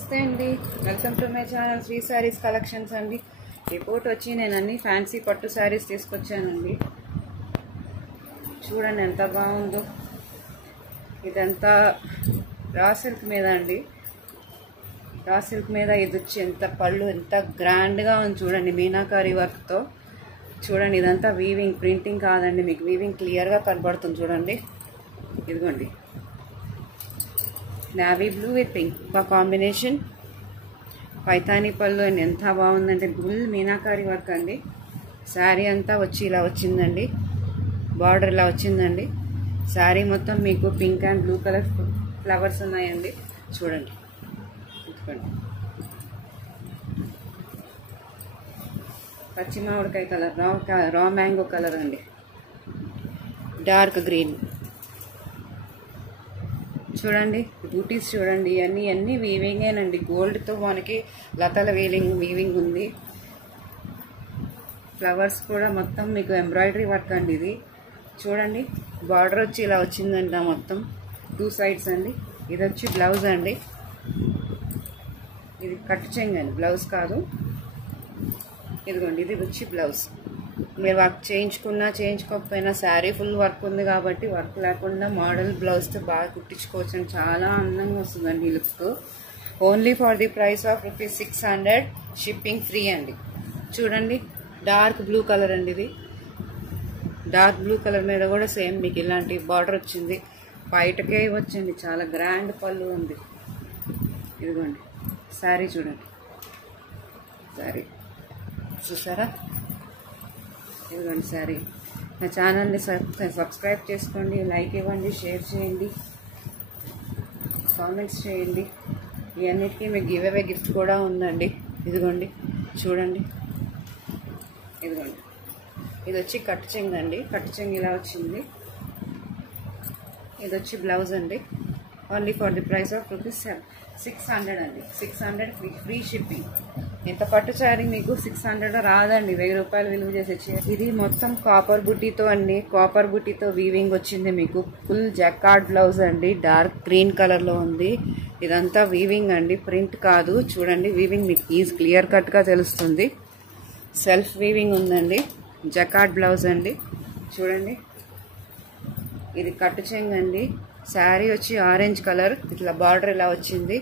నమస్తే అండి, welcome to my channel Sri saris collections అండి. రిపోర్ట్ వచ్చి నేను అన్ని ఫ్యాన్సీ పట్టు శారీస్ తీసుకొచ్చానండి. చూడండి ఎంత బాగుందో. ఇదంతా రా సిల్క్ మీద అండి. రా సిల్క్ మీద ఇది వచ్చి ఎంత పళ్ళు ఎంత గ్రాండ్గా ఉంది చూడండి, మీనాకారి వర్క్తో. చూడండి ఇదంతా వీవింగ్, ప్రింటింగ్ కాదండి, మీకు వీవింగ్ క్లియర్గా కనబడుతుంది చూడండి. ఇదిగోండి navy blue with pink combination, Paithani పళ్ళు అండి. ఎంత బాగుందంటే ఫుల్ మీనాకారి వర్క్ అండి. శారీ అంతా వచ్చి ఇలా వచ్చిందండి, బార్డర్ ఇలా వచ్చిందండి. శారీ మొత్తం మీకు pink and blue colour flowers ఉన్నాయండి. చూడండి పచ్చి మామిడికాయ కలర్, రా మ్యాంగో కలర్ అండి, డార్క్ గ్రీన్. చూడండి బూటీస్ చూడండి, ఇవన్నీ వీవింగేనండి. గోల్డ్తో మనకి లతల వీవింగ్ ఉంది. ఫ్లవర్స్ కూడా మొత్తం మీకు ఎంబ్రాయిడరీ వర్క్ అండి. ఇది చూడండి బార్డర్ వచ్చి ఇలా వచ్చిందండి మొత్తం 2 సైడ్స్ అండి. ఇది వచ్చి బ్లౌజ్ అండి, ఇది కట్ చెంగ్ అండి, బ్లౌజ్ కాదు. ఇదిగోండి ఇది వచ్చి బ్లౌజ్. మీరు వర్క్ చేయించుకున్నా చేయించుకోకపోయినా శారీ ఫుల్ వర్క్ ఉంది కాబట్టి వర్క్ లేకుండా మోడల్ బ్లౌజ్తో బాగా కుట్టించుకోవచ్చు అండి. చాలా అందంగా వస్తుందండి ఈ look. Only for the price of ₹600, shipping free అండి. చూడండి డార్క్ బ్లూ కలర్ అండి. ఇది డార్క్ బ్లూ కలర్ మీద కూడా సేమ్ మీకు ఇలాంటి బార్డర్ వచ్చింది. బయటకే వచ్చింది, చాలా గ్రాండ్ పళ్ళు ఉంది. ఇదిగోండి శారీ చూడండి, శారీ చూసారా? ఇదిగోండి శారీ. నా ఛానల్ని సబ్స్క్రైబ్ చేసుకోండి, లైక్ ఇవ్వండి, షేర్ చేయండి, కామెంట్స్ చేయండి. ఇవన్నిటికీ మీకు గివ్ అవే గిఫ్ట్ కూడా ఉందండి. ఇదిగోండి చూడండి, ఇదిగోండి ఇది వచ్చి కట్ చెంగ్ అండి. కట్ చెంగ్ ఇలా వచ్చింది. ఇది వచ్చి బ్లౌజ్ అండి. Only for the price of ₹600 అండి. 600 ఫ్రీ షిప్పింగ్. ఇంత పట్టు శారీ మీకు 600 రాదండి, ₹1000 విలువ చేసి. ఇది మొత్తం కాపర్ బుట్టీతో అండి, కాపర్ బుట్టీతో వీవింగ్ వచ్చింది మీకు. ఫుల్ జకార్డ్ బ్లౌజ్ అండి, డార్క్ గ్రీన్ కలర్లో ఉంది. ఇదంతా వీవింగ్ అండి, ప్రింట్ కాదు. చూడండి వీవింగ్ మీకు క్లియర్ కట్గా తెలుస్తుంది. సెల్ఫ్ వీవింగ్ ఉందండి, జకార్డ్ బ్లౌజ్ అండి. చూడండి ఇది కట్టు చెంగ్ అండి. శారీ వచ్చి ఆరెంజ్ కలర్, ఇట్లా బార్డర్ ఇలా వచ్చింది.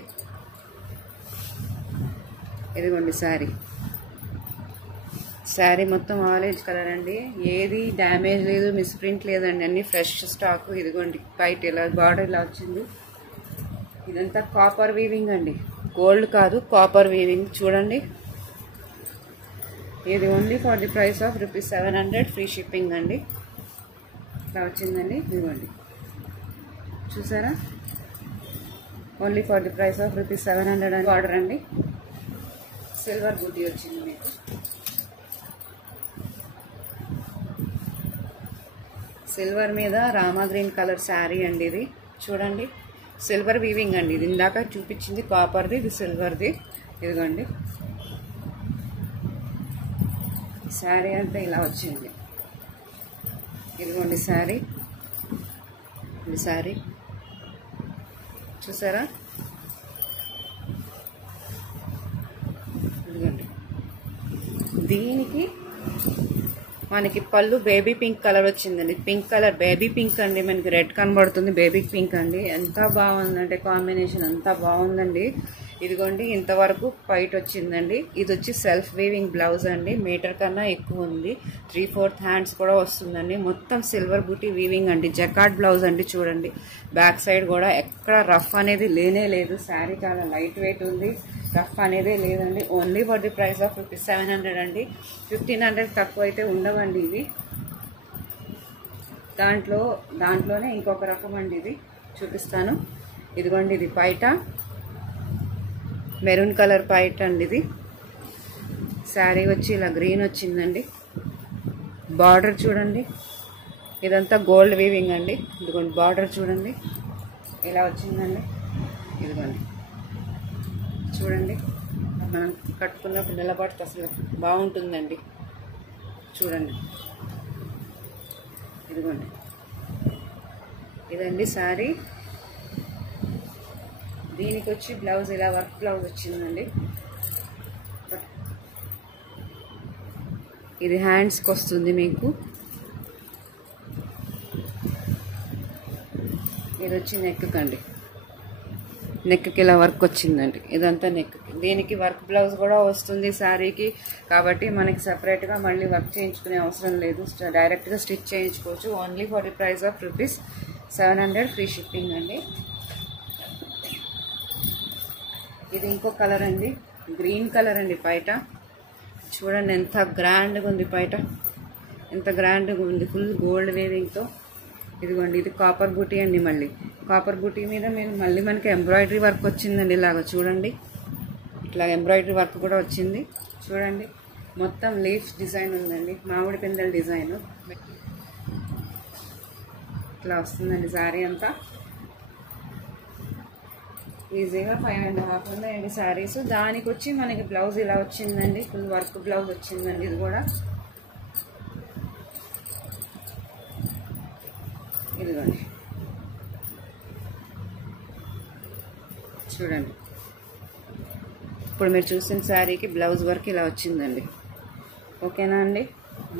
ఇదిగోండి శారీ మొత్తం ఆరెంజ్ కలర్ అండి. ఏది డ్యామేజ్ లేదు, మిస్ప్రింట్ లేదండి, అన్ని ఫ్రెష్ స్టాక్. ఇదిగోండి బయట ఇలా బార్డర్ ఇలా వచ్చింది. ఇదంతా కాపర్ వీవింగ్ అండి, గోల్డ్ కాదు, కాపర్ వీవింగ్. చూడండి ఇది only for the price of ₹700, free shipping అండి. ఇలా వచ్చిందండి. ఇదిగోండి చూసారా? Only for the price of ₹700 అని బార్డర్ అండి. సిల్వర్ బూటీ వచ్చింది మీకు. సిల్వర్ మీద రామా గ్రీన్ కలర్ శారీ అండి. ఇది చూడండి సిల్వర్ వీవింగ్ అండి. ఇది ఇందాక చూపించింది కాపర్ది, ఇది సిల్వర్ది. ఇదిగోండి శారీ అంతా ఇలా వచ్చింది. ఇదిగోండి శారీ, ఇది శారీ చూసారా? దీనికి మనకి పళ్ళు బేబీ పింక్ కలర్ వచ్చిందండి. పింక్ కలర్ బేబీ పింక్ అండి, మనకి రెడ్ కనబడుతుంది, బేబీ పింక్ అండి. ఎంత బాగుందంటే కాంబినేషన్ అంతా బాగుందండి. ఇదిగోండి ఇంతవరకు పైట్ వచ్చిందండి. ఇది వచ్చి సెల్ఫ్ వీవింగ్ బ్లౌజ్ అండి, మీటర్ కన్నా ఎక్కువ ఉంది. 3/4 హ్యాండ్స్ కూడా వస్తుందండి. మొత్తం సిల్వర్ బూటీ వీవింగ్ అండి, జకార్డ్ బ్లౌజ్ అండి. చూడండి బ్యాక్ సైడ్ కూడా ఎక్కడ రఫ్ అనేది లేనే లేదు. శారీ చాలా లైట్ వెయిట్ ఉంది, రఫ్ అనేదే లేదండి. Only for the price of ₹700 అండి. 1500 తక్కువ అయితే ఉండవండి. ఇవి దాంట్లోనే ఇంకొక రకం అండి, ఇది చూపిస్తాను. ఇదిగోండి ఇది పైట మెరూన్ కలర్ పైట అండి. ఇది శారీ వచ్చి ఇలా గ్రీన్ వచ్చిందండి. బార్డర్ చూడండి, ఇదంతా గోల్డ్ వీవింగ్ అండి. ఇదిగోండి బార్డర్ చూడండి ఇలా వచ్చిందండి. ఇదిగోండి చూడండి, మనం కట్టుకున్నప్పుడు నిలబడితే అసలు బాగుంటుందండి. చూడండి ఇదిగోండి ఇదండి శారీ. దీనికి వచ్చి బ్లౌజ్ ఇలా వర్క్ బ్లౌజ్ వచ్చిందండి. ఇది హ్యాండ్స్కి వస్తుంది మీకు. ఇది వచ్చి నెక్ కండి, నెక్కి ఇలా వర్క్ వచ్చిందండి. ఇదంతా నెక్. దీనికి వర్క్ బ్లౌజ్ కూడా వస్తుంది శారీకి, కాబట్టి మనకి సపరేట్గా మళ్ళీ వర్క్ చేయించుకునే అవసరం లేదు. డైరెక్ట్గా స్టిచ్ చేయించుకోవచ్చు. Only for the price of ₹700 free shipping అండి. ఇది ఇంకో కలర్ అండి, గ్రీన్ కలర్ అండి. పైట చూడండి ఎంత గ్రాండ్గా ఉంది, పైట ఎంత గ్రాండ్గా ఉంది, ఫుల్ గోల్డ్ వేవింగ్తో. ఇదిగోండి ఇది కాపర్ బూటీ అండి. మళ్ళీ కాపర్ బూటీ మీద మీరు మళ్ళీ మనకి ఎంబ్రాయిడరీ వర్క్ వచ్చిందండి. ఇలాగ చూడండి, ఇట్లా ఎంబ్రాయిడరీ వర్క్ కూడా వచ్చింది చూడండి. మొత్తం లీఫ్స్ డిజైన్ ఉందండి, మామిడి పిందెల డిజైన్ ఇట్లా వస్తుందండి. శారీ అంతా ఈజీగా 5.5 ఉన్నాయండి శారీస్. దానికి వచ్చి మనకి బ్లౌజ్ ఇలా వచ్చిందండి, ఫుల్ వర్క్ బ్లౌజ్ వచ్చిందండి. ఇది కూడా ఇదిగోండి చూడండి. ఇప్పుడు మీరు చూసిన శారీకి బ్లౌజ్ వర్క్ ఇలా వచ్చిందండి. ఓకేనా అండి.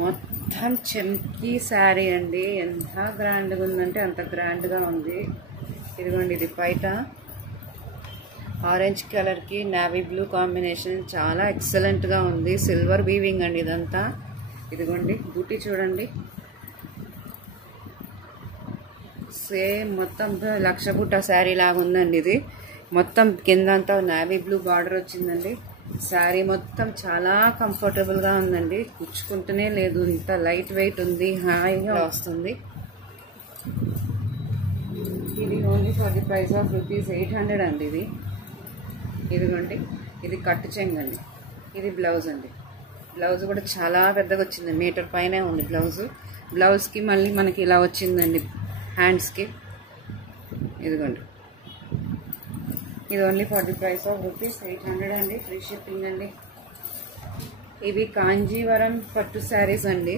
మొత్తం చెంకీ శారీ అండి. ఎంత గ్రాండ్గా ఉందంటే అంత గ్రాండ్గా ఉంది. ఇదిగోండి ఇది పైట ఆరెంజ్ కలర్కి నావీ బ్లూ కాంబినేషన్ చాలా ఎక్సలెంట్గా ఉంది. సిల్వర్ వీవింగ్ అండి ఇదంతా. ఇదిగోండి బూటీ చూడండి, సేమ్ మొత్తం లక్ష బుట్ట శారీ లాగా ఉందండి. ఇది మొత్తం కిందంతా నావీ బ్లూ బార్డర్ వచ్చిందండి. శారీ మొత్తం చాలా కంఫర్టబుల్గా ఉందండి, కుచ్చుకుంటూనే లేదు. ఇంత లైట్ వెయిట్ ఉంది, హాయిగా వస్తుంది. ఇది only for the price of ₹800 అండి. ఇది ఇదిగోండి ఇది కట్టు చెంగండి. ఇది బ్లౌజ్ అండి. బ్లౌజ్ కూడా చాలా పెద్దగా వచ్చింది, మీటర్ పైనే ఉంది బ్లౌజ్. బ్లౌజ్కి మళ్ళీ మనకి ఇలా వచ్చిందండి హ్యాండ్స్కి. ఇదిగోండి ఇది only for the price of ₹800 అండి, ఫ్రీ షిప్పింగ్ అండి. ఇవి కాంజీవరం పట్టు శారీస్ అండి.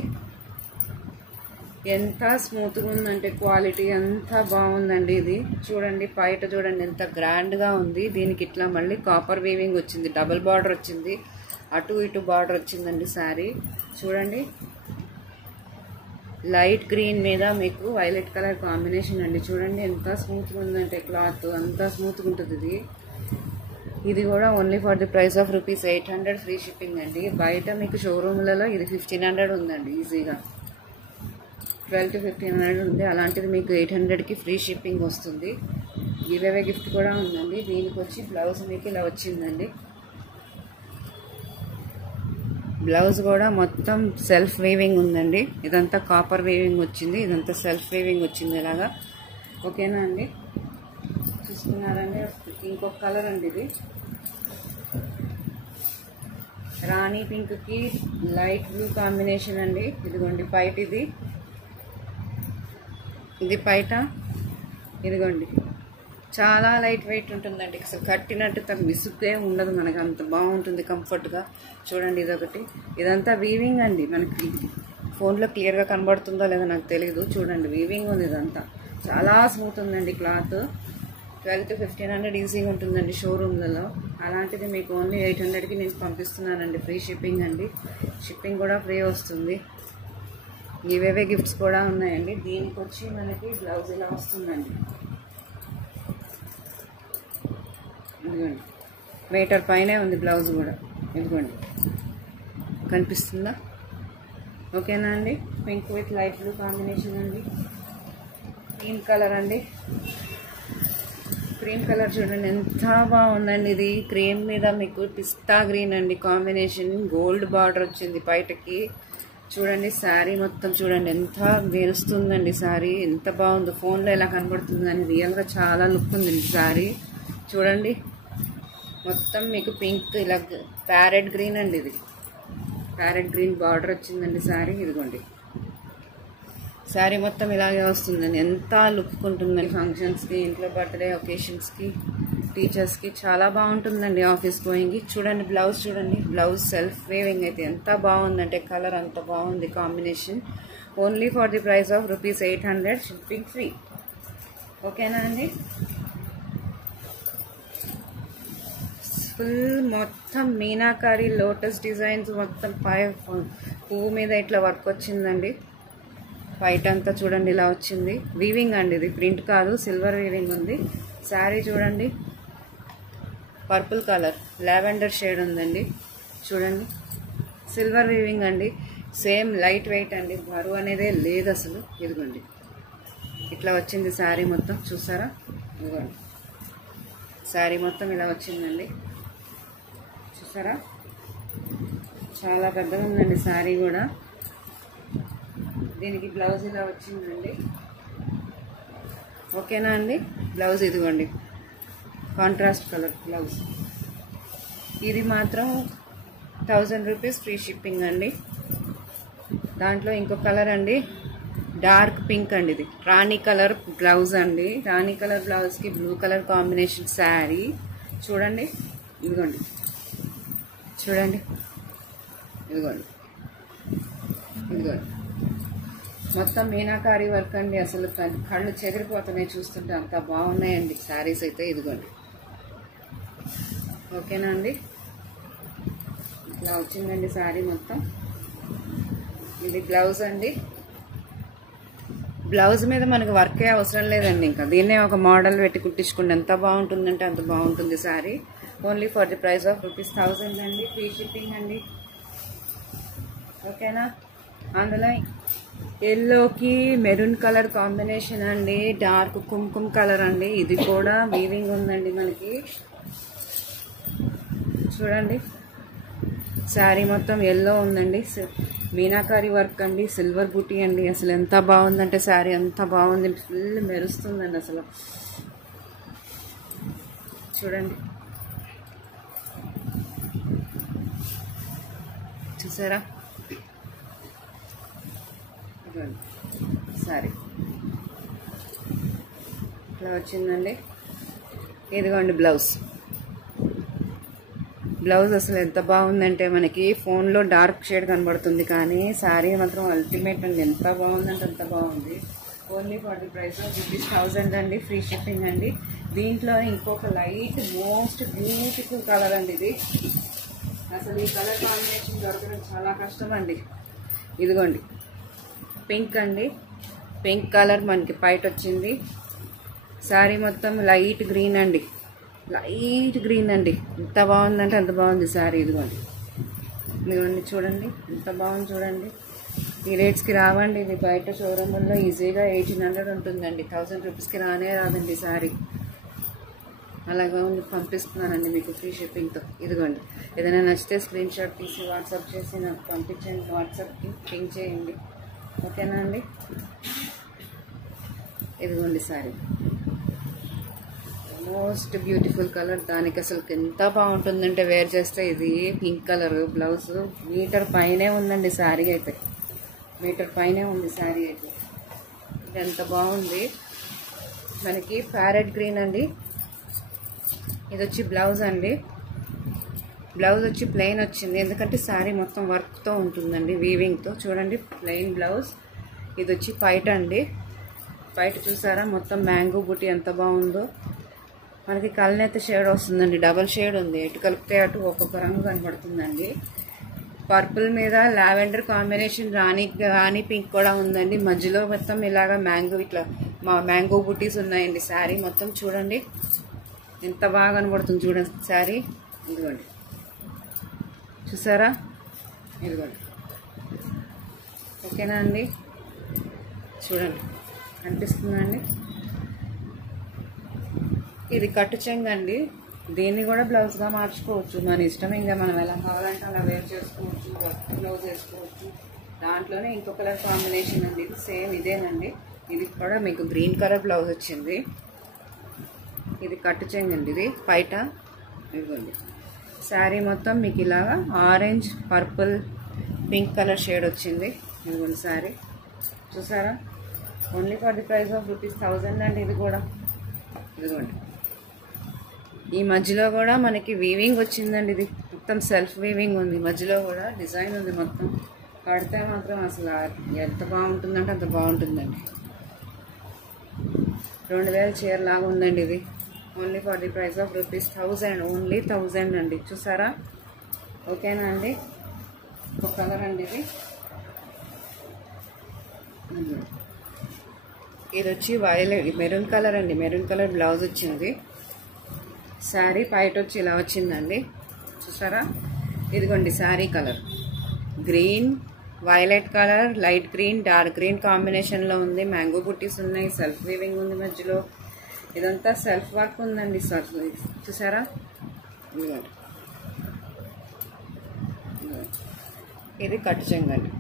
ఎంత స్మూత్గా ఉందంటే క్వాలిటీ ఎంత బాగుందండి. ఇది చూడండి పైట చూడండి ఎంత గ్రాండ్గా ఉంది. దీనికి ఇట్లా మళ్ళీ కాపర్ వీవింగ్ వచ్చింది, డబుల్ బార్డర్ వచ్చింది, అటు ఇటు బార్డర్ వచ్చిందండి శారీ. చూడండి లైట్ గ్రీన్ మీద మీకు వైలెట్ కలర్ కాంబినేషన్ అండి. చూడండి ఎంత స్మూత్గా ఉందంటే క్లాత్ అంత స్మూత్గా ఉంటుంది ఇది. ఇది కూడా only for the price of ₹800 free shipping అండి. బయట మీకు షోరూమ్లలో ఇది 1500 ఉందండి, ఈజీగా 12 to 1500 ఉంది. అలాంటిది మీకు 800కి ఫ్రీ షిప్పింగ్ వస్తుంది. గివ్ అవే గిఫ్ట్ కూడా ఉందండి. దీనికి వచ్చి బ్లౌజ్ మీకు ఇలా వచ్చిందండి. బ్లౌజ్ కూడా మొత్తం సెల్ఫ్ వీవింగ్ ఉందండి. ఇదంతా కాపర్ వీవింగ్ వచ్చింది, ఇదంతా సెల్ఫ్ వీవింగ్ వచ్చింది ఇలాగా. ఓకేనా అండి. చూస్తున్నారండి ఇంకొక కలర్ అండి. ఇది రాణి పింక్కి లైట్ బ్లూ కాంబినేషన్ అండి. ఇదిగోండి పైట ఇది పైట. ఇదిగోండి చాలా లైట్ వెయిట్ ఉంటుందండి, అసలు కట్టినట్టు విసుగ్గా ఉండదు మనకి, అంత బాగుంటుంది కంఫర్ట్గా. చూడండి ఇదొకటి. ఇదంతా వీవింగ్ అండి. మనకి ఫోన్లో క్లియర్గా కనబడుతుందో లేదో నాకు తెలియదు. చూడండి వీవింగ్ ఉంది, ఇదంతా చాలా స్మూత్ ఉందండి క్లాత్. 12 to 1500 ఈజీగా ఉంటుందండి షోరూమ్లలో. అలాంటిది మీకు ఓన్లీ 800కి నేను పంపిస్తున్నానండి, ఫ్రీ షిప్పింగ్ అండి. షిప్పింగ్ కూడా ఫ్రీ వస్తుంది. ఇవేవే గిఫ్ట్స్ కూడా ఉన్నాయండి. దీనికి వచ్చి మనకి బ్లౌజ్ ఇలా వస్తుందండి. ఇదిగోండి మీటర్ పైనే ఉంది బ్లౌజ్ కూడా. ఇదిగోండి కనిపిస్తుందా. ఓకేనా అండి. Pink with light blue combination అండి. క్రీమ్ కలర్ అండి. క్రీమ్ కలర్ చూడండి ఎంత బాగుందండి. ఇది క్రీమ్ మీద మీకు పిస్తా గ్రీన్ అండి కాంబినేషన్. గోల్డ్ బార్డర్ వచ్చింది బయటకి. చూడండి శారీ మొత్తం చూడండి ఎంత మెరుస్తుందండి. శారీ ఎంత బాగుందో, ఫోన్లో ఎలా కనబడుతుందని రియల్గా చాలా లుక్ ఉందండి శారీ. చూడండి మొత్తం మీకు పింక్ ఇలా ప్యారెట్ గ్రీన్ అండి. ఇది ప్యారెట్ గ్రీన్ బార్డర్ వచ్చిందండి శారీ. ఇదిగోండి శారీ మొత్తం ఇలాగే వస్తుందండి. ఎంత లుక్ ఉంటుందండి ఫంక్షన్స్కి, ఇంట్లో బర్త్డే ఒకేషన్స్కి, టీచర్స్కి చాలా బాగుంటుందండి ఆఫీస్ గోయింగ్కి. చూడండి బ్లౌజ్ చూడండి. బ్లౌజ్ సెల్ఫ్ వేవింగ్ అయితే ఎంత బాగుందంటే కలర్ అంత బాగుంది combination. Only for the price of ₹800 shipping free. ఓకేనా అండి. ఫుల్ మొత్తం మీనాకారి లోటస్ డిజైన్స్ మొత్తం పై పువ్వు మీద ఇట్లా వర్క్ వచ్చిందండి. వైట్ అంతా చూడండి ఇలా వచ్చింది. వీవింగ్ అండి, ఇది ప్రింట్ కాదు, సిల్వర్ వీవింగ్ ఉంది. శారీ చూడండి, పర్పుల్ కలర్ లావెండర్ షేడ్ ఉందండి. చూడండి సిల్వర్ వీవింగ్ అండి, సేమ్ లైట్ వెయిట్ అండి, బరువు అనేదే లేదు అసలు. ఇదిగోండి ఇట్లా వచ్చింది శారీ మొత్తం, చూసారా? ఇదిగోండి శారీ మొత్తం ఇలా వచ్చిందండి, చూసారా? చాలా పెద్దగా ఉందండి శారీ కూడా. దీనికి బ్లౌజ్ ఇలా వచ్చిందండి. ఓకేనా అండి? బ్లౌజ్ ఇదిగోండి కాంట్రాస్ట్ కలర్ బ్లౌజ్. ఇది మాత్రం 1000 రూపీస్ ఫ్రీ షిప్పింగ్ అండి. దాంట్లో ఇంకో కలర్ అండి, డార్క్ పింక్ అండి, ఇది రాణి కలర్ బ్లౌజ్ అండి. రాణి కలర్ బ్లౌజ్కి బ్లూ కలర్ కాంబినేషన్ శారీ. చూడండి ఇదిగోండి, చూడండి ఇదిగోండి, ఇదిగోండి మొత్తం మీనాకారి వర్క్ అండి. అసలు కళ్ళు చెదిరిపోతున్నాయి చూస్తుంటే, అంత బాగున్నాయండి శారీస్ అయితే. ఇదిగోండి ఓకేనా అండి? ఇలా వచ్చిందండి శారీ మొత్తం. ఇది బ్లౌజ్ అండి. బ్లౌజ్ మీద మనకు వర్కే అవసరం లేదండి, ఇంకా దీన్నే ఒక మోడల్ పెట్టి కుట్టించుకుంటే ఎంత బాగుంటుందంటే అంత బాగుంటుంది sari. Only for the price of ₹1000 అండి, ఫ్రీ షిప్పింగ్ అండి. ఓకేనా? అందులో ఎల్లోకి మెరూన్ కలర్ కాంబినేషన్ అండి, డార్క్ కుంకుమ కలర్ అండి. ఇది కూడా వీవింగ్ ఉందండి మనకి. చూడండి శారీ మొత్తం ఎల్లో ఉందండి, మీనాకారి వర్క్ అండి, సిల్వర్ బూటీ అండి. అసలు ఎంత బాగుందంటే శారీ అంత బాగుంది, ఫుల్ మెరుస్తుందండి అసలు. చూడండి చూసారా? శారీ ఇట్లా వచ్చిందండి. ఇదిగోండి బ్లౌజ్. బ్లౌజ్ అసలు ఎంత బాగుందంటే మనకి ఫోన్లో డార్క్ షేడ్ కనబడుతుంది, కానీ శారీ మాత్రం అల్టిమేట్ అండి, ఎంత బాగుందంటే అంత బాగుంది. Only for the price of ₹1000 అండి, ఫ్రీ షిప్పింగ్ అండి. దీంట్లో ఇంకొక లైట్ మోస్ట్ బ్యూటిఫుల్ కలర్ అండి ఇది. అసలు ఈ కలర్ కాంబినేషన్ దొరకడం చాలా కష్టం అండి. ఇదిగోండి పింక్ అండి, పింక్ కలర్ మనకి పైట వచ్చింది. శారీ మొత్తం లైట్ గ్రీన్ అండి, లైట్ గ్రీన్ అండి. ఎంత బాగుందంటే అంత బాగుంది శారీ. ఇదిగోండి ఇదిగోండి చూడండి ఎంత బాగుంది చూడండి. ఈ రేట్స్కి రావండి, ఇది బయట షోరూముల్లో ఈజీగా 1800 ఉంటుందండి, 1000 రూపీస్కి రానే రాదండి శారీ. అలాగా ఉంది, పంపిస్తున్నానండి మీకు ఫ్రీ షిప్పింగ్తో. ఇదిగోండి ఏదైనా నచ్చితే స్క్రీన్ షాట్ తీసి వాట్సాప్ చేసి నాకు పంపించండి, వాట్సాప్కి పింక్ చేయండి. ఓకేనా అండి? ఇదిగోండి శారీ మోస్ట్ బ్యూటిఫుల్ కలర్. దానికి అసలు ఎంత బాగుంటుందంటే వేర్ చేస్తే, ఇది పింక్ కలర్ బ్లౌజ్ మీటర్ పైనే ఉందండి శారీ అయితే, మీటర్ పైనే ఉంది శారీ అయితే. ఇది ఎంత బాగుంది మనకి. ప్యారెట్ గ్రీన్ అండి. ఇది వచ్చి బ్లౌజ్ అండి. బ్లౌజ్ వచ్చి ప్లెయిన్ వచ్చింది, ఎందుకంటే శారీ మొత్తం వర్క్తో ఉంటుందండి, వీవింగ్తో. చూడండి ప్లెయిన్ బ్లౌజ్. ఇది వచ్చి పైట అండి. పైట చూసారా మొత్తం మ్యాంగో బూటీ ఎంత బాగుందో. మనకి కళ్ళనైతే షేడ్ వస్తుందండి, డబల్ షేడ్ ఉంది, ఎటు కలిపితే అటు ఒక్కొక్క రంగు కనబడుతుందండి. పర్పుల్ మీద లావెండర్ కాంబినేషన్, రాణి పింక్ కూడా ఉందండి. మధ్యలో మొత్తం ఇలాగా మ్యాంగో, ఇట్లా మ్యాంగో బూటీస్ ఉన్నాయండి. శారీ మొత్తం చూడండి ఎంత బాగా కనబడుతుంది చూడండి శారీ. ఇదిగోండి చూసారా? ఇదిగోండి ఓకేనా అండి? చూడండి కనిపిస్తుందండి. ఇది కట్టు చెంగు అండి. దీన్ని కూడా బ్లౌజ్గా మార్చుకోవచ్చు, మన ఇష్టం. ఇంకా మనం ఎలా కావాలంటే అలా వేర్ చేసుకోవచ్చు, బ్లౌజ్ వేసుకోవచ్చు. దాంట్లోనే ఇంకో కలర్ కాంబినేషన్ అండి, ఇది సేమ్ ఇదేనండి. ఇది కూడా మీకు గ్రీన్ కలర్ బ్లౌజ్ వచ్చింది. ఇది కట్టు చెంగు అండి, ఇది పైట. ఇదిగోండి శారీ మొత్తం మీకు ఇలాగా orange, purple, pink colour shade వచ్చింది. ఇదిగోండి శారీ చూసారా? Only for the price of ₹1000 అండి. ఇది కూడా ఇదిగోండి. ఈ మధ్యలో కూడా మనకి వీవింగ్ వచ్చిందండి, ఇది మొత్తం సెల్ఫ్ వీవింగ్ ఉంది, మధ్యలో కూడా డిజైన్ ఉంది మొత్తం. కడితే మాత్రం అసలు ఎంత బాగుంటుందంటే అంత బాగుంటుందండి. 2000 చీర లాగా ఉందండి ఇది. Only for the price of ₹1000, only 1000 అండి. చూసారా? ఓకేనా అండి? ఒక కలర్ అండి ఇది వచ్చి వైలెట్ మెరూన్ కలర్ అండి. మెరూన్ కలర్ బ్లౌజ్ వచ్చింది. శారీ పైట వచ్చి ఇలా వచ్చిందండి. చూసారా? ఇదిగోండి sari colour green, violet colour, light green, dark green కాంబినేషన్లో ఉంది. మ్యాంగో బుట్టీస్ ఉన్నాయి, సెల్ఫ్ వీవింగ్ ఉంది మధ్యలో. ఇదంతా సెల్ఫ్ వర్క్ ఉందండి. చూసారా? ఇది కట్ చెంగండి.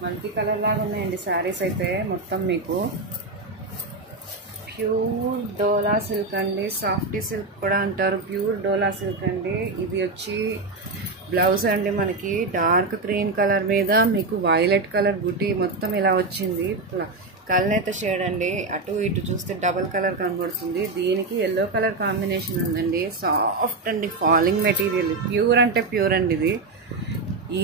మల్టీ కలర్ లాగా ఉన్నాయండి శారీస్ అయితే. మొత్తం మీకు ప్యూర్ డోలా సిల్క్ అండి. సాఫ్టీ సిల్క్ కూడా అంటారు. ప్యూర్ డోలా సిల్క్ అండి. ఇది వచ్చి బ్లౌజ్ అండి. మనకి డార్క్ గ్రీన్ కలర్ మీద మీకు వైలెట్ కలర్ బుటీ మొత్తం ఇలా వచ్చింది. కల్నేత షేడ్ అండి. అటు ఇటు చూస్తే డబల్ కలర్ కనబడుతుంది. దీనికి ఎల్లో కలర్ కాంబినేషన్ ఉందండి. సాఫ్ట్ అండి, ఫాలింగ్ మెటీరియల్. ప్యూర్ అంటే ప్యూర్ అండి. ఇది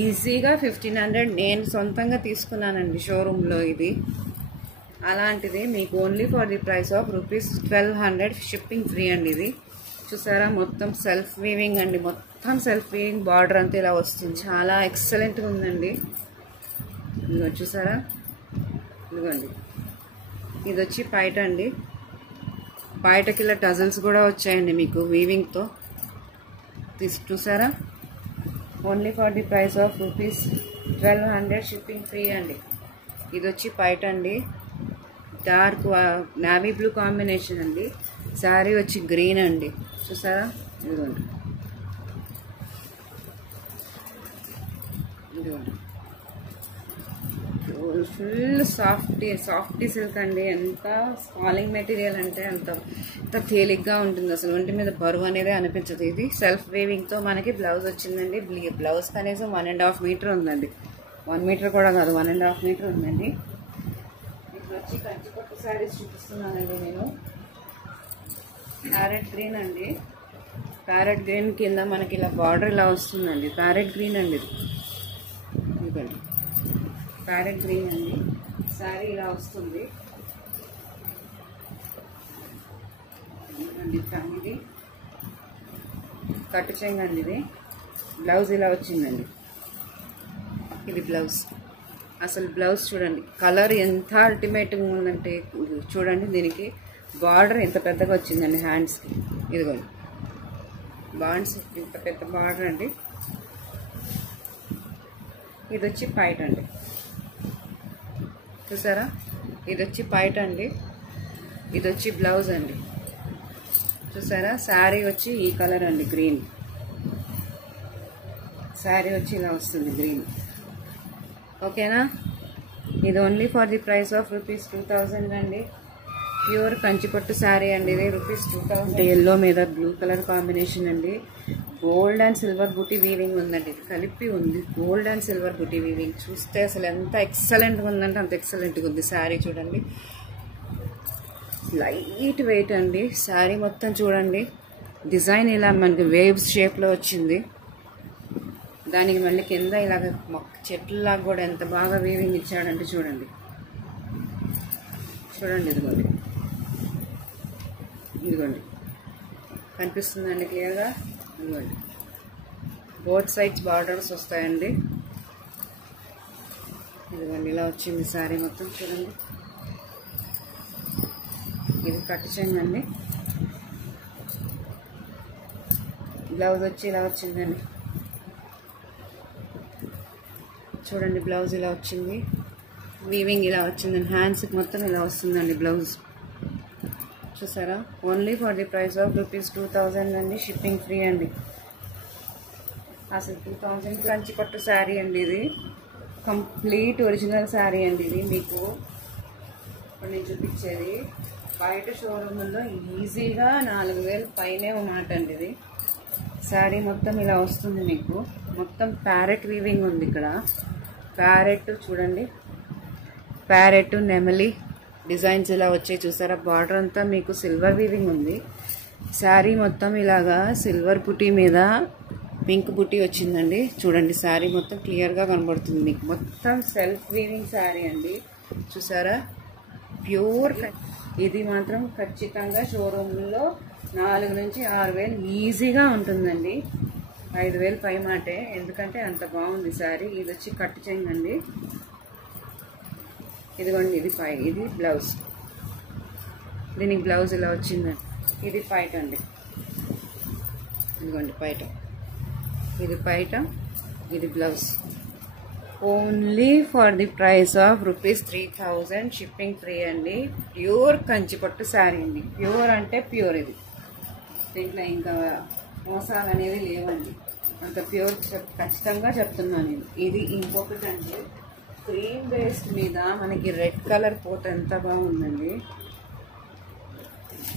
ఈజీగా 1500 నేను సొంతంగా తీసుకున్నానండి షోరూంలో. ఇది అలాంటిది మీకు only for the price of ₹1200, shipping free అండి. ఇది చూసారా? మొత్తం సెల్ఫ్ వీవింగ్ అండి. మొత్తం సెల్ఫ్ వీవింగ్, బార్డర్ అంతా ఇలా వస్తుంది. చాలా ఎక్సలెంట్గా ఉందండి. ఇదిగో చూసారా? ఇదిగోండి. ఇది వచ్చి పైట అండి. పైటకి ఇలా టజల్స్ కూడా వచ్చాయండి మీకు వీవింగ్తో. చూసారా? Only for the price of ₹1200, shipping free అండి. ఇది వచ్చి పైట అండి. డార్క్ నావీ బ్లూ కాంబినేషన్ అండి. శారీ వచ్చి గ్రీన్ అండి. చూసారా? ఇదిగోండి. ఇదిగోండి. ఫుల్ సాఫ్టీ సిల్క్ అండి. ఎంత ఫాలింగ్ మెటీరియల్ అంటే అంత తేలిగ్గా ఉంటుంది. అసలు ఒంటి మీద బరువు అనేది అనిపించదు. ఇది సెల్ఫ్ వేవింగ్తో మనకి బ్లౌజ్ వచ్చిందండి. బ్లౌజ్ కనీసం 1.5 మీటర్ ఉందండి. 1 మీటర్ కూడా కాదు, 1.5 మీటర్ ఉందండి. ఇప్పుడు వచ్చి కంచిపట్టు శారీస్ చూపిస్తున్నానండి నేను. ప్యారెట్ గ్రీన్ అండి. ప్యారెట్ గ్రీన్ కింద మనకి ఇలా బార్డర్ ఇలా వస్తుందండి. ప్యారెట్ గ్రీన్ అండి. ఇదిగోండి ప్యారెట్ గ్రీన్ అండి. శారీ ఇలా వస్తుంది. ఇది కట్టు చెంగండి. ఇది బ్లౌజ్ ఇలా వచ్చిందండి. ఇది బ్లౌజ్. అసలు బ్లౌజ్ చూడండి, కలర్ ఎంత అల్టిమేట్గా ఉందంటే చూడండి. దీనికి బార్డర్ ఎంత పెద్దగా వచ్చిందండి హ్యాండ్స్కి. ఇదిగోండి బాండ్స్ ఇంత పెద్ద బార్డర్ అండి. ఇది వచ్చి పైట అండి. చూసారా? ఇది వచ్చి పైట అండి. ఇది వచ్చి బ్లౌజ్ అండి. చూసారా? శారీ వచ్చి ఈ కలర్ అండి, గ్రీన్. శారీ వచ్చి ఇలా వస్తుంది, గ్రీన్. ఓకేనా? ఇది only for the price of ₹2000 అండి. ప్యూర్ కంచిపట్టు శారీ అండి. ఇది ₹2000. ఎల్లో మీద బ్లూ కలర్ కాంబినేషన్ అండి. Gold and silver buti weaving ఉందండి. ఇది కలిపి ఉంది. Gold and silver buti weaving. చూస్తే అసలు ఎంత ఎక్సలెంట్గా ఉందంటే అంత ఎక్సలెంట్గా ఉంది శారీ. చూడండి, లైట్ వెయిట్ అండి. శారీ మొత్తం చూడండి. డిజైన్ ఇలా మనకి వేవ్స్ షేప్లో వచ్చింది. దానికి మళ్ళీ కింద ఇలాగ చెట్లలాగా కూడా ఎంత బాగా వీవింగ్ ఇచ్చాడంటే చూడండి. చూడండి, ఇదిగోండి. ఇదిగోండి కనిపిస్తుందండి క్లియర్గా. ఇదిగోండి బోత్ సైడ్స్ బార్డర్స్ వస్తాయండి. ఇదిగోండి ఇలా వచ్చింది శారీ మొత్తం. చూడండి, ఇది కట్ చెంగండి. బ్లౌజ్ వచ్చి ఇలా వచ్చిందండి. చూడండి, బ్లౌజ్ ఇలా వచ్చింది. వీవింగ్ ఇలా వచ్చిందండి. హ్యాండ్స్కి మొత్తం ఇలా వస్తుందండి బ్లౌజ్. చూసారా? Only for the price of ₹2000 అండి. షిప్పింగ్ ఫ్రీ అండి. అసలు 2000 కంచిపట్టు శారీ అండి. ఇది కంప్లీట్ ఒరిజినల్ శారీ అండి. ఇది మీకు ఇప్పుడు నేను చూపించేది బయట షోరూముల్లో ఈజీగా 4000 పైనే మాట అండి. ఇది శారీ మొత్తం ఇలా వస్తుంది మీకు. మొత్తం ప్యారెట్ వీవింగ్ ఉంది ఇక్కడ. ప్యారెట్ చూడండి, ప్యారెట్ నెమలి డిజైన్స్ ఇలా వచ్చాయి. చూసారా? బార్డర్ అంతా మీకు సిల్వర్ వీవింగ్ ఉంది. శారీ మొత్తం ఇలాగా సిల్వర్ బుటీ మీద పింక్ బుటీ వచ్చిందండి. చూడండి, శారీ మొత్తం క్లియర్గా కనబడుతుంది మీకు. మొత్తం సెల్ఫ్ వీవింగ్ శారీ అండి. చూసారా? ప్యూర్ ఇది మాత్రం ఖచ్చితంగా షోరూంలో 4 నుంచి 6 వేలు ఈజీగా ఉంటుందండి. 5 వేలు పై మాటే, ఎందుకంటే అంత బాగుంది శారీ. ఇది వచ్చి కట్టు చెంగు అండి. ఇదిగోండి, ఇది బ్లౌజ్. దీనికి బ్లౌజ్ ఇలా వచ్చిందండి. ఇది పైట అండి. ఇదిగోండి పైట, ఇది పైట, ఇది blouse. Only for the price of ₹3000 shipping free అండి. ప్యూర్ కంచిపట్టు శారీ అండి. ప్యూర్ అంటే ప్యూర్. ఇది దీంట్లో ఇంకా మోసాలు అనేవి లేవండి. అంత ప్యూర్ ఖచ్చితంగా చెప్తున్నాను నేను. ఇది ఇంకొకటి అంటే క్రీమ్ బేస్డ్ మీద మనకి రెడ్ కలర్ పోత ఎంత బాగుందండి,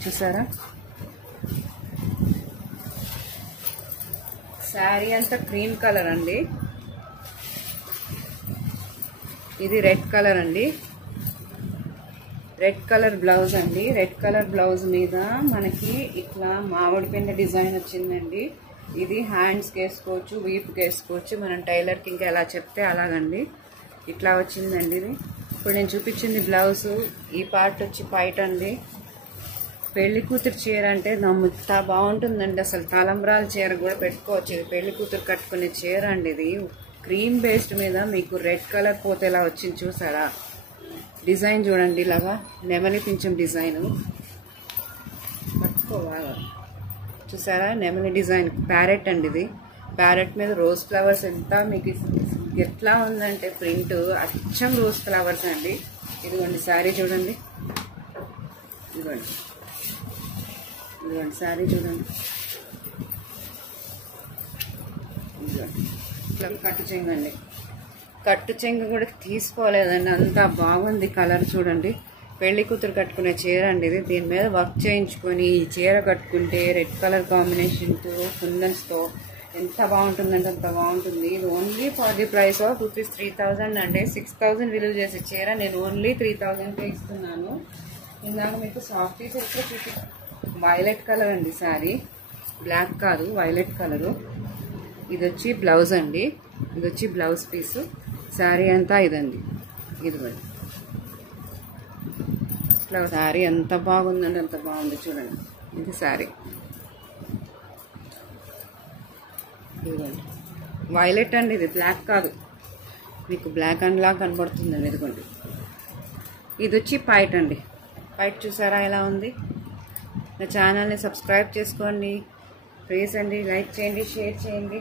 చూసారా? శారీ అంతా క్రీమ్ కలర్ అండి. ఇది రెడ్ కలర్ అండి. రెడ్ కలర్ బ్లౌజ్ అండి. రెడ్ కలర్ బ్లౌజ్ మీద మనకి ఇట్లా మామిడి పిండి డిజైన్ వచ్చిందండి. ఇది హ్యాండ్స్కి వేసుకోవచ్చు, వీప్కి వేసుకోవచ్చు. మనం టైలర్కి ఇంకా ఎలా చెప్తే అలాగండి. ఇట్లా వచ్చిందండి ఇది. ఇప్పుడు నేను చూపించింది బ్లౌజు. ఈ పార్ట్ వచ్చి పైట అండి. పెళ్లి కూతురు చీర అంటే నమ్ముత బాగుంటుందండి. అసలు తలంబ్రాల చీర కూడా పెట్టుకోవచ్చు. ఇది పెళ్లి కూతురు కట్టుకునే చీర అండి. ఇది క్రీమ్ బేస్డ్ మీద మీకు రెడ్ కలర్ పోతే ఇలా వచ్చింది, చూసారా? డిజైన్ చూడండి, ఇలాగా నెమలి పింఛం డిజైన్. పట్టుకోవాలా, చూసారా? నెమలి డిజైన్ ప్యారెట్ అండి. ఇది ప్యారెట్ మీద రోజ్ ఫ్లవర్స్. ఎంత మీకు ఎట్లా ఉందంటే ప్రింట్ అచ్చం రోజ్ ఫ్లవర్స్ అండి. ఇదిగోండి శారీ చూడండి, ఇదిగోండి శారీ చూడండి. ఇదిగోండి ఇట్లా కట్టు చెంగు అండి. కట్టు చెంగు కూడా తీసుకోలేదండి, అంత బాగుంది కలర్ చూడండి. పెళ్లి కూతురు కట్టుకునే చీర అండి ఇది. దీని మీద వర్క్ చేయించుకొని ఈ చీర కట్టుకుంటే రెడ్ కలర్ కాంబినేషన్తో కుందన్స్తో ఎంత బాగుంటుందంటే అంత బాగుంటుంది. ఇది only for the price of ₹3000 అండి. 6000 విలువ చేసే చీర నేను ఓన్లీ 3000కే ఇస్తున్నాను. ఇందాక మీకు సాఫ్ట్ సిల్క్ చూపి వైలెట్ కలర్ అండి శారీ, బ్లాక్ కాదు, వైలెట్ కలరు. ఇది వచ్చి బ్లౌజ్ అండి. ఇది వచ్చి బ్లౌజ్ పీసు. శారీ అంతా ఇదండి. ఇదిగోండి ఇట్లా శారీ ఎంత బాగుందండి, అంత బాగుంది చూడండి. ఇది శారీ, ఇదిగోండి వైలెట్ అండి. ఇది బ్లాక్ కాదు, మీకు బ్లాక్ అండ్ లాగా కనబడుతుందండి. ఇదిగోండి ఇది వచ్చి పైట అండి. పైట చూసారా ఎలా ఉంది? నా ఛానల్ని సబ్స్క్రైబ్ చేసుకోండి ప్లీజ్ అండి. లైక్ చేయండి, షేర్ చేయండి.